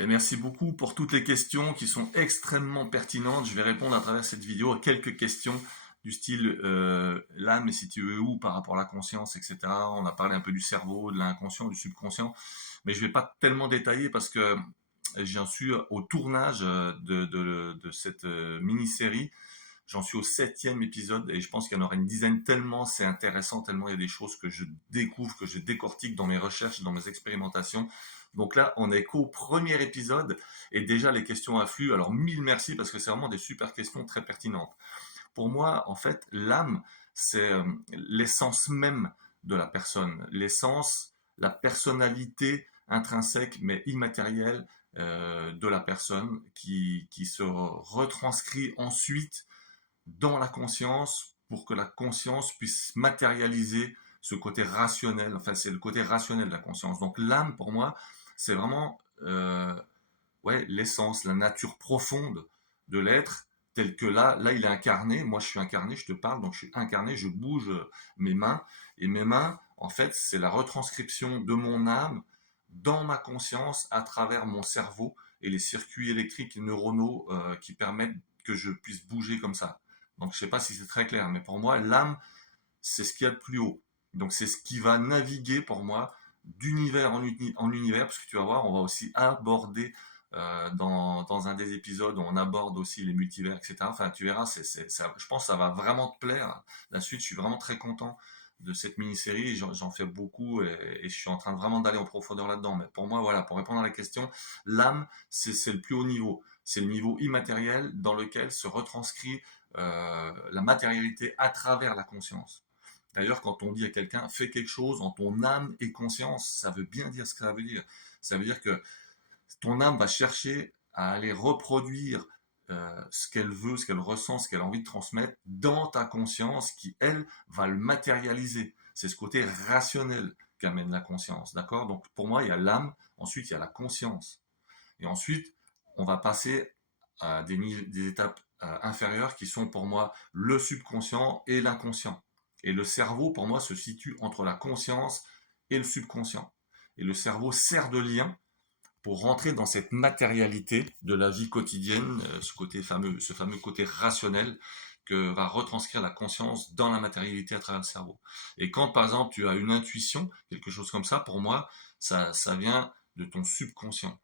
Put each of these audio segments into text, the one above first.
Et merci beaucoup pour toutes les questions qui sont extrêmement pertinentes. Je vais répondre à travers cette vidéo à quelques questions du style l'âme et si tu veux où par rapport à la conscience, etc. On a parlé un peu du cerveau, de l'inconscient, du subconscient, mais je ne vais pas tellement détailler parce que j'en suis au tournage de cette mini-série. J'en suis au 7e épisode et je pense qu'il y en aura une dizaine tellement c'est intéressant, tellement il y a des choses que je découvre, que je décortique dans mes recherches, dans mes expérimentations. Donc là, on est qu'au premier épisode et déjà les questions affluent. Alors mille merci parce que c'est vraiment des super questions très pertinentes. Pour moi, en fait, l'âme, c'est l'essence même de la personne, l'essence, la personnalité intrinsèque mais immatérielle de la personne qui se retranscrit ensuite dans la conscience pour que la conscience puisse matérialiser ce côté rationnel. Enfin, c'est le côté rationnel de la conscience. Donc l'âme, pour moi, c'est vraiment ouais, l'essence, la nature profonde de l'être, tel que là, il est incarné. Moi, je suis incarné, je te parle, donc je suis incarné, je bouge mes mains. Et mes mains, en fait, c'est la retranscription de mon âme dans ma conscience à travers mon cerveau et les circuits électriques et neuronaux qui permettent que je puisse bouger comme ça. Donc, je ne sais pas si c'est très clair, mais pour moi, l'âme, c'est ce qu'il y a de plus haut. Donc, c'est ce qui va naviguer pour moi d'univers en univers, parce que tu vas voir, on va aussi aborder dans un des épisodes, on aborde aussi les multivers, etc. Enfin, tu verras, je pense que ça va vraiment te plaire. La suite, je suis vraiment très content de cette mini-série. J'en fais beaucoup et je suis en train vraiment d'aller en profondeur là-dedans. Mais pour moi, voilà, pour répondre à la question, l'âme, c'est le plus haut niveau. C'est le niveau immatériel dans lequel se retranscrit la matérialité à travers la conscience. D'ailleurs, quand on dit à quelqu'un fais quelque chose en ton âme et conscience, ça veut bien dire ce que ça veut dire. Ça veut dire que ton âme va chercher à aller reproduire ce qu'elle veut, ce qu'elle ressent, ce qu'elle a envie de transmettre dans ta conscience qui, elle, va le matérialiser. C'est ce côté rationnel qu'amène la conscience. D'accord? Donc pour moi, il y a l'âme, ensuite il y a la conscience. Et ensuite, on va passer à des étapes inférieures qui sont pour moi le subconscient et l'inconscient. Et le cerveau, pour moi, se situe entre la conscience et le subconscient. Et le cerveau sert de lien pour rentrer dans cette matérialité de la vie quotidienne, ce fameux côté rationnel que va retranscrire la conscience dans la matérialité à travers le cerveau. Et quand, par exemple, tu as une intuition, quelque chose comme ça, pour moi, ça vient de ton subconscient.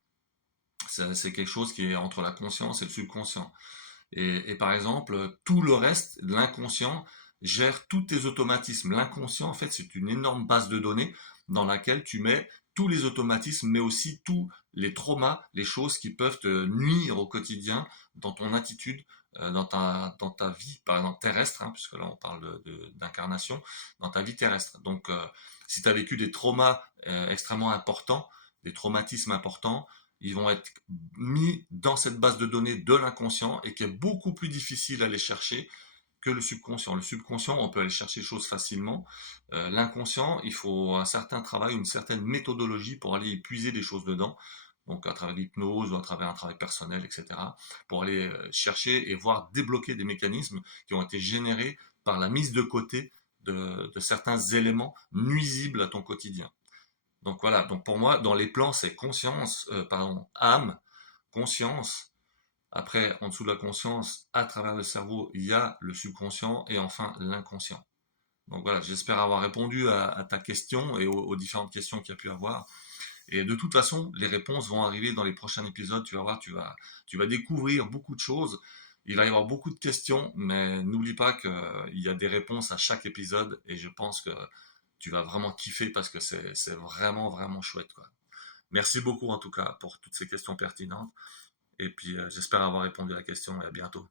C'est quelque chose qui est entre la conscience et le subconscient. Et par exemple, tout le reste, l'inconscient, gère tous tes automatismes. L'inconscient, en fait, c'est une énorme base de données dans laquelle tu mets tous les automatismes, mais aussi tous les traumas, les choses qui peuvent te nuire au quotidien dans ton attitude, dans ta vie, par exemple terrestre, hein, puisque là on parle d'incarnation, dans ta vie terrestre. Donc, si tu as vécu des traumas extrêmement importants, des traumatismes importants, ils vont être mis dans cette base de données de l'inconscient et qui est beaucoup plus difficile à aller chercher que le subconscient. Le subconscient, on peut aller chercher les choses facilement. L'inconscient, il faut un certain travail, une certaine méthodologie pour aller puiser des choses dedans. Donc à travers l'hypnose ou à travers un travail personnel, etc. Pour aller chercher et voir débloquer des mécanismes qui ont été générés par la mise de côté de certains éléments nuisibles à ton quotidien. Donc voilà, donc pour moi, dans les plans, c'est âme, conscience. Après, en dessous de la conscience, à travers le cerveau, il y a le subconscient et enfin l'inconscient. Donc voilà, j'espère avoir répondu à ta question et aux différentes questions qu'il y a pu avoir. Et de toute façon, les réponses vont arriver dans les prochains épisodes. Tu vas voir, tu vas découvrir beaucoup de choses. Il va y avoir beaucoup de questions, mais n'oublie pas qu'il y a des réponses à chaque épisode et je pense que tu vas vraiment kiffer parce que c'est vraiment, vraiment chouette, quoi. Merci beaucoup en tout cas pour toutes ces questions pertinentes et puis j'espère avoir répondu à la question et à bientôt.